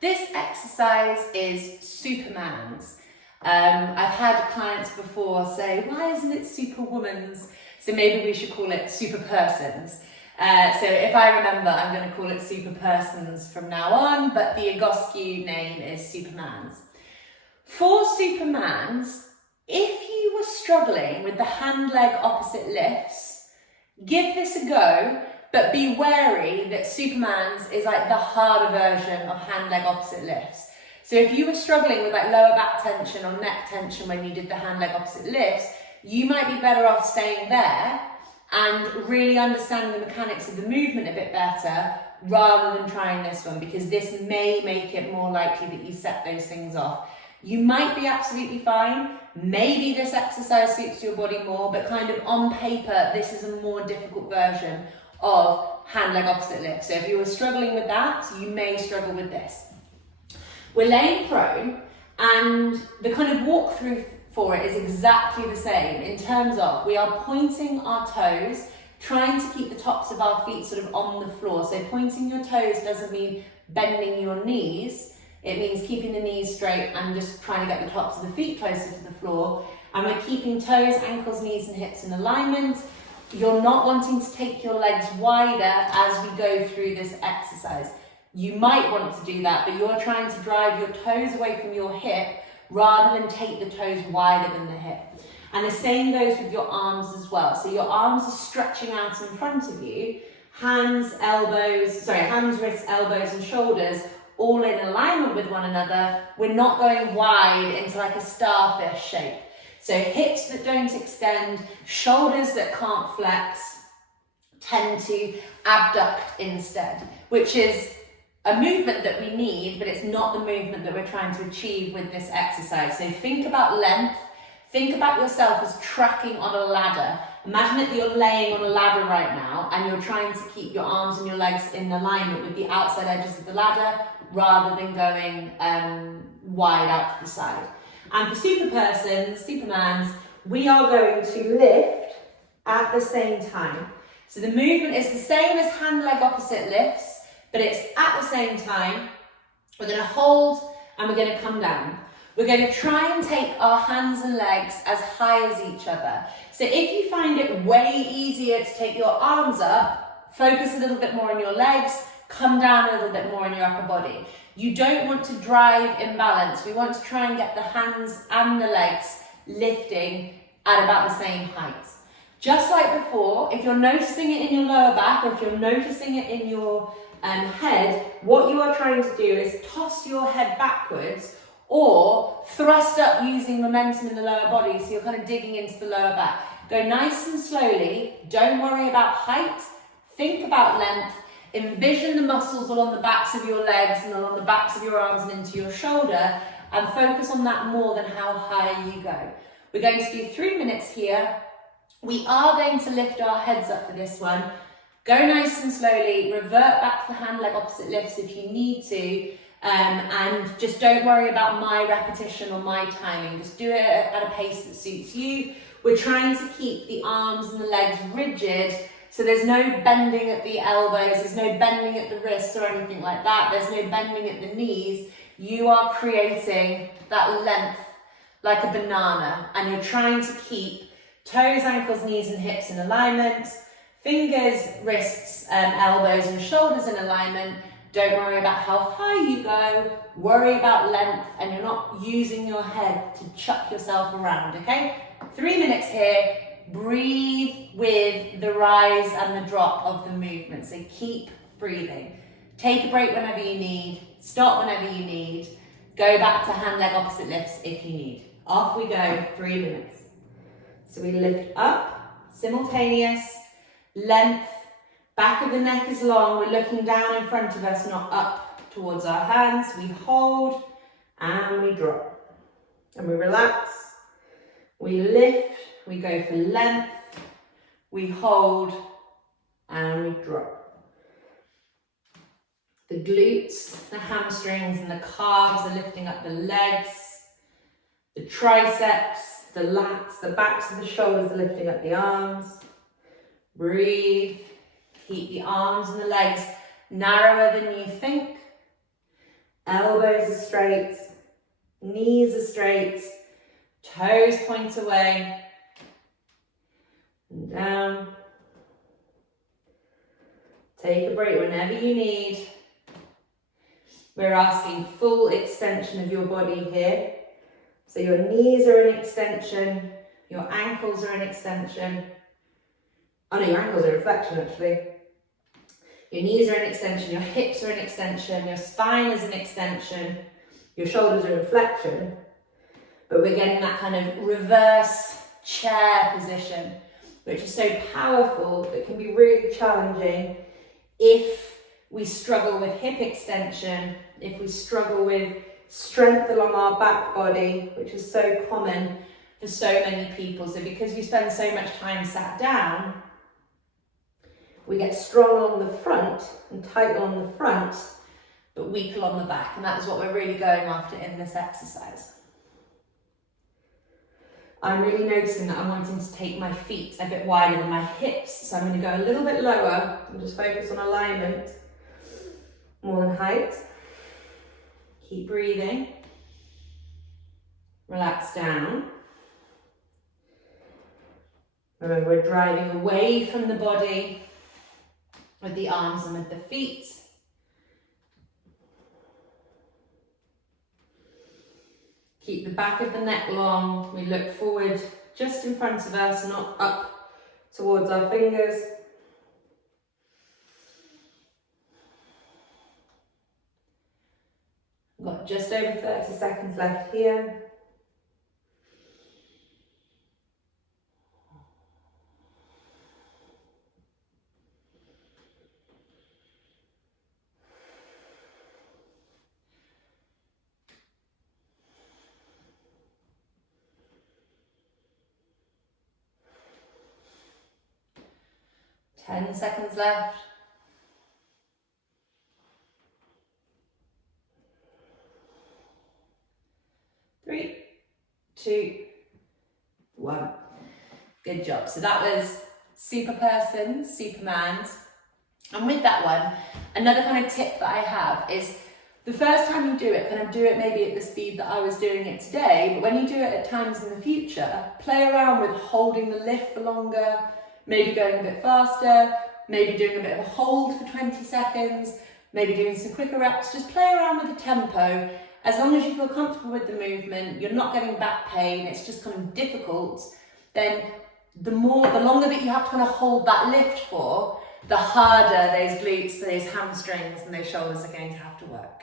This exercise is Superman's. I've had clients before say, why isn't it Superwoman's? So maybe we should call it Superpersons. So if I remember, I'm going to call it Superpersons from now on, but the Egoscue name is Superman's. For Superman's, if you were struggling with the hand-leg opposite lifts, give this a go, but be wary that Superman's is like the harder version of hand-leg opposite lifts. So if you were struggling with like lower back tension or neck tension when you did the hand-leg opposite lifts, you might be better off staying there and really understanding the mechanics of the movement a bit better rather than trying this one, because this may make it more likely that you set those things off. You might be absolutely fine. Maybe this exercise suits your body more, but kind of on paper, this is a more difficult version of hand-leg opposite lift. So if you were struggling with that, you may struggle with this. We're laying prone, and the kind of walkthrough for it is exactly the same in terms of we are pointing our toes, trying to keep the tops of our feet sort of on the floor. So pointing your toes doesn't mean bending your knees. It means keeping the knees straight and just trying to get the tops of the feet closer to the floor. And we're keeping toes, ankles, knees and hips in alignment. You're not wanting to take your legs wider as we go through this exercise. You might want to do that, but you're trying to drive your toes away from your hip rather than take the toes wider than the hip. And the same goes with your arms as well. So your arms are stretching out in front of you, hands, wrists, elbows and shoulders all in alignment with one another. We're not going wide into like a starfish shape. So hips that don't extend, shoulders that can't flex, tend to abduct instead, which is a movement that we need, but it's not the movement that we're trying to achieve with this exercise. So think about length, think about yourself as tracking on a ladder. Imagine that you're laying on a ladder right now and you're trying to keep your arms and your legs in alignment with the outside edges of the ladder rather than going wide out to the side. And for Supermans, we are going to lift at the same time. So the movement is the same as hand-leg opposite lifts, but it's at the same time. We're going to hold and we're going to come down. We're going to try and take our hands and legs as high as each other. So if you find it way easier to take your arms up, focus a little bit more on your legs, come down a little bit more in your upper body. You don't want to drive imbalance. We want to try and get the hands and the legs lifting at about the same height. Just like before, if you're noticing it in your lower back or if you're noticing it in your head, what you are trying to do is toss your head backwards or thrust up using momentum in the lower body, so you're kind of digging into the lower back. Go nice and slowly, don't worry about height, think about length, envision the muscles along the backs of your legs and along the backs of your arms and into your shoulder, and focus on that more than how high you go. We're going to do 3 minutes here. We are going to lift our heads up for this one. Go nice and slowly, revert back to the hand-leg opposite lifts if you need to, and just don't worry about my repetition or my timing. Just do it at a pace that suits you. We're trying to keep the arms and the legs rigid, so there's no bending at the elbows, there's no bending at the wrists or anything like that, there's no bending at the knees. You are creating that length like a banana, and you're trying to keep toes, ankles, knees and hips in alignment, fingers, wrists, elbows and shoulders in alignment. Don't worry about how high you go, worry about length, and you're not using your head to chuck yourself around, okay? 3 minutes here, breathe with the rise and the drop of the movement, so keep breathing. Take a break whenever you need, stop whenever you need, go back to hand-leg opposite lifts if you need. Off we go, 3 minutes. So we lift up, simultaneous, length, back of the neck is long, we're looking down in front of us, not up towards our hands. We hold and we drop. And we relax, we lift, we go for length, we hold and we drop. The glutes, the hamstrings and the calves are lifting up the legs, the triceps, the lats, the backs of the shoulders are lifting up the arms. Breathe. Keep the arms and the legs narrower than you think. Elbows are straight, knees are straight, toes point away, and down. Take a break whenever you need. We're asking full extension of your body here. So your knees are in extension, your ankles are in extension. Oh no, your ankles are in flexion actually. Your knees are in extension, your hips are in extension, your spine is in extension, your shoulders are in flexion. But we're getting that kind of reverse chair position, which is so powerful, but can be really challenging if we struggle with hip extension, if we struggle with strength along our back body, which is so common for so many people. So because we spend so much time sat down, we get strong along the front and tight along the front, but weak along the back. And that is what we're really going after in this exercise. I'm really noticing that I'm wanting to take my feet a bit wider than my hips. So I'm going to go a little bit lower and just focus on alignment more than height. Keep breathing. Relax down. Remember, we're driving away from the body with the arms and with the feet. Keep the back of the neck long. We look forward just in front of us, not up towards our fingers. We've got just over 30 seconds left here. 10 seconds left. 3, 2, 1. Good job. So that was Superpersons, Supermans. And with that one, another kind of tip that I have is the first time you do it, kind of do it maybe at the speed that I was doing it today, but when you do it at times in the future, play around with holding the lift for longer, maybe going a bit faster, maybe doing a bit of a hold for 20 seconds, maybe doing some quicker reps. Just play around with the tempo. As long as you feel comfortable with the movement, you're not getting back pain, it's just kind of difficult, then the longer that you have to kind of hold that lift for, the harder those glutes, those hamstrings and those shoulders are going to have to work.